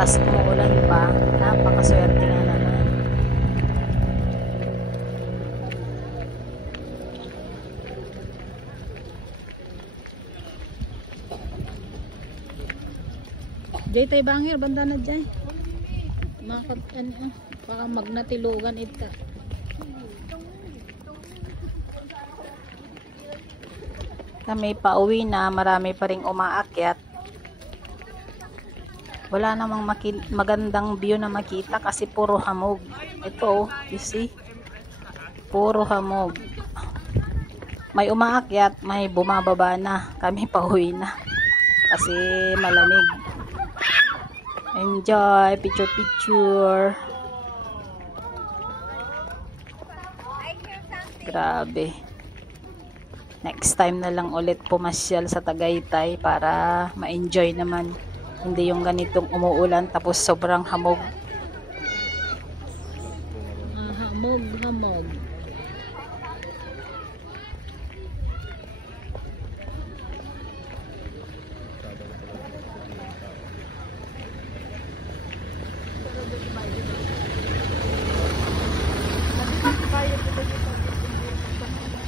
tas umuulan pa, napakaswerte nga naman. Jay tay bangir banda na Jay. Makot ano, baka magnatilugan ita. Kami pauwi na, marami pa ring umaakyat. Wala namang magandang view na makita kasi puro hamog. Ito, you see? Puro hamog. May umaakyat, may bumababa na. Kami pauwi na. Kasi malamig. Enjoy, picture. Grabe. Next time na lang ulit pumasyal sa Tagaytay para ma-enjoy naman. Hindi yung ganitong umuulan tapos sobrang hamog. Hamog.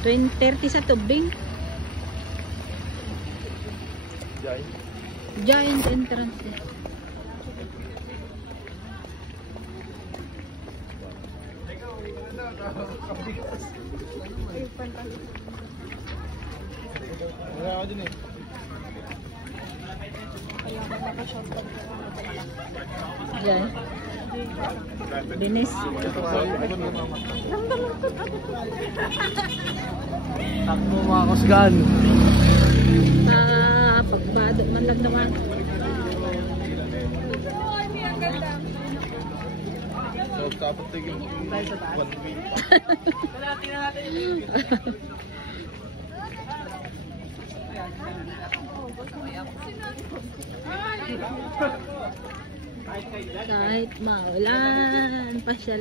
$20 sa tubing. Giant entrance. Diyan. Dinis. Takbo mga kusgan. Pagbado man lang naman. So, dapat tigil 1 week. Kahit maulan, pasyal.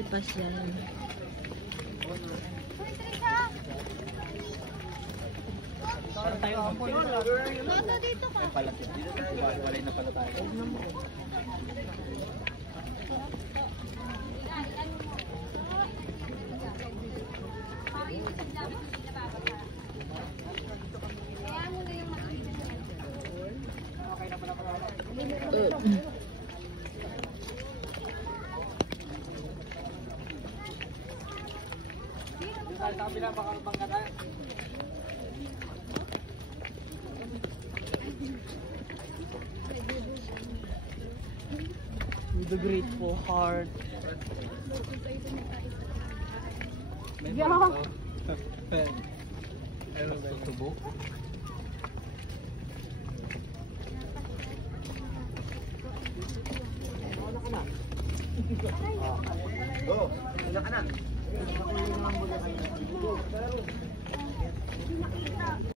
Dito ka. Walay na pala tayo. With a grateful heart. Yeah. Ano ba tubo? Oh, anak anak.